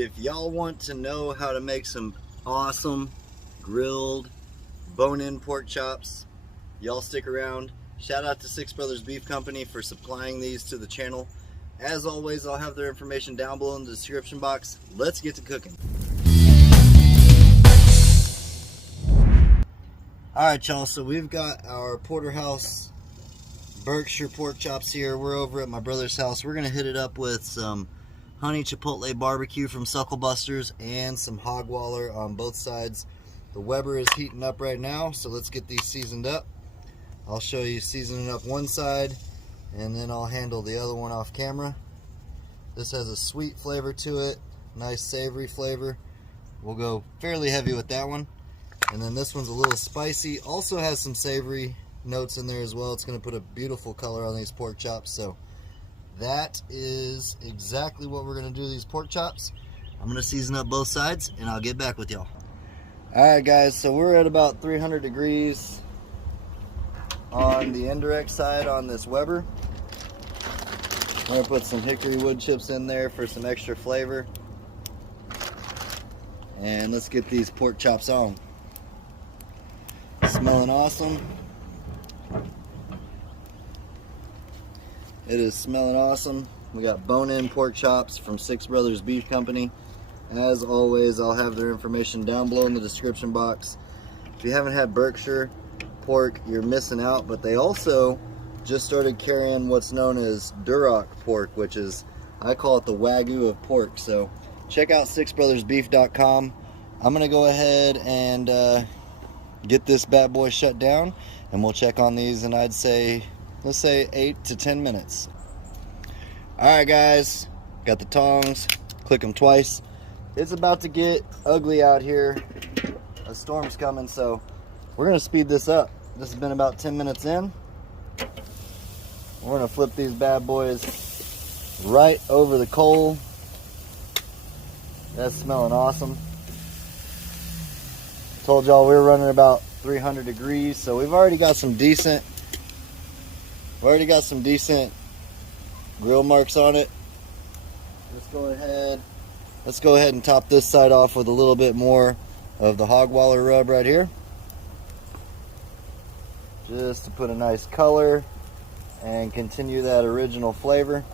if y'all want to know how to make some awesome grilled bone-in pork chops, y'all stick around. Shout out to Six Brothers Beef Company for supplying these to the channel. As always, I'll have their information down below in the description box. Let's get to cooking. Alright y'all, so we've got our porterhouse Berkshire pork chops here. We're over at my brother's house. We're gonna hit it up with some honey chipotle barbecue from Sucklebusters and some hog waller on both sides. The Weber is heating up right now, so let's get these seasoned up. I'll show you seasoning up one side and then I'll handle the other one off camera. This has a sweet flavor to it, nice savory flavor. We'll go fairly heavy with that one. And then this one's a little spicy, also has some savory notes in there as well. It's going to put a beautiful color on these pork chops. So that is exactly what we're going to do these pork chops. I'm going to season up both sides and I'll get back with y'all. Alright guys, so we're at about 300 degrees on the indirect side on this Weber. I'm going to put some hickory wood chips in there for some extra flavor. And let's get these pork chops on. Smelling awesome. It is smelling awesome. We got bone-in pork chops from Six Brothers Beef Company. As always, I'll have their information down below in the description box. If you haven't had Berkshire pork, you're missing out, but they also just started carrying what's known as Duroc pork, which is, I call it the Wagyu of pork. So check out sixbrothersbeef.com. I'm gonna go ahead and get this bad boy shut down, and we'll check on these in, I'd say, let's say 8 to 10 minutes. Alright guys, got the tongs, click them twice. It's about to get ugly out here. A storm's coming, so we're gonna speed this up. This has been about 10 minutes in. We're gonna flip these bad boys right over the coal. That's smelling awesome. Told y'all we were running about 300 degrees, so we've already got some decent grill marks on it. Let's go ahead and top this side off with a little bit more of the hog waller rub right here, just to put a nice color and continue that original flavor.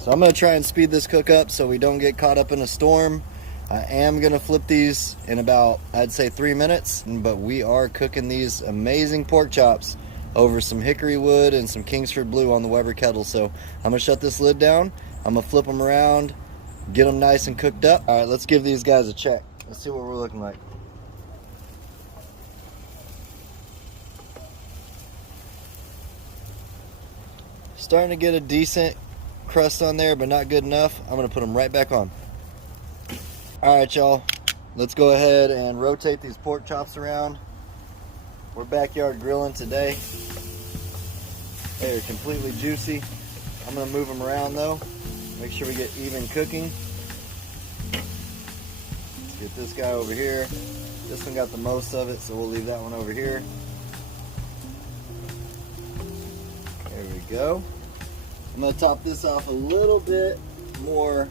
So I'm going to try and speed this cook up so we don't get caught up in a storm. I am going to flip these in about, I'd say, 3 minutes, but we are cooking these amazing pork chops over some hickory wood and some Kingsford blue on the Weber kettle. So I'm going to shut this lid down. I'm going to flip them around, get them nice and cooked up. All right, let's give these guys a check. Let's see what we're looking like. Starting to get a decent crust on there, but not good enough. I'm going to put them right back on. Alright y'all, let's go ahead and rotate these pork chops around. We're backyard grilling today. They are completely juicy. I'm going to move them around though, make sure we get even cooking. Let's get this guy over here. This one got the most of it, so we'll leave that one over here. There we go. I'm going to top this off a little bit more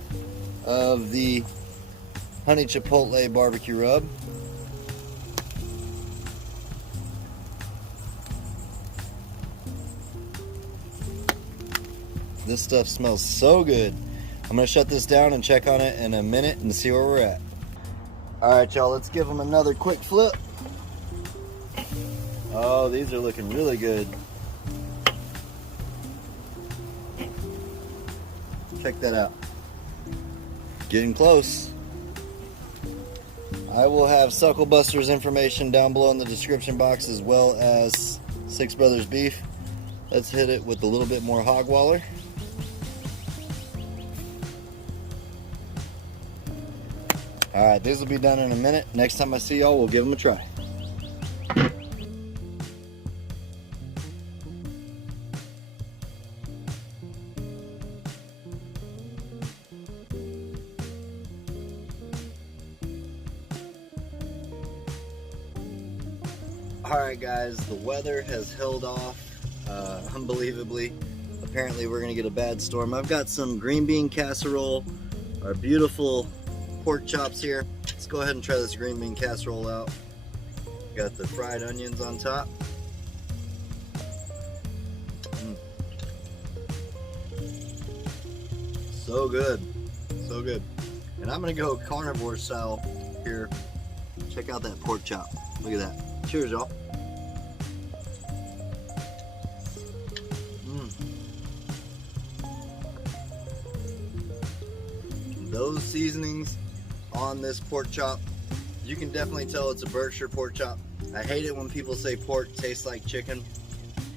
of the honey chipotle barbecue rub. This stuff smells so good. I'm going to shut this down and check on it in a minute and see where we're at. Alright y'all, let's give them another quick flip. Oh, these are looking really good. Check that out. Getting close. I will have Sucklebusters information down below in the description box, as well as Six Brothers Beef. Let's hit it with a little bit more hog waller. Alright, these will be done in a minute. Next time I see y'all, we'll give them a try. Alright guys, the weather has held off unbelievably. Apparently we're going to get a bad storm. I've got some green bean casserole, our beautiful pork chops here. Let's go ahead and try this green bean casserole out. Got the fried onions on top. So good, so good. And I'm gonna go carnivore style here. Check out that pork chop. Look at that. Cheers, y'all. Those seasonings on this pork chop, you can definitely tell it's a Berkshire pork chop. I hate it when people say pork tastes like chicken.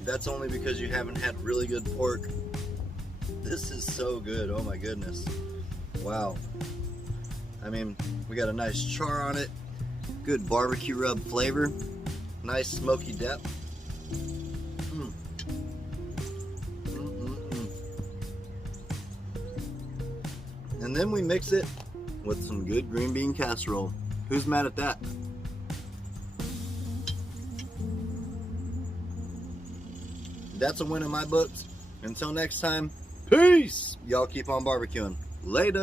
That's only because you haven't had really good pork. This is so good, oh my goodness. Wow. I mean, we got a nice char on it, good barbecue rub flavor, nice smoky depth. And then we mix it with some good green bean casserole. Who's mad at that? That's a win in my books. Until next time, peace! Y'all keep on barbecuing. Later.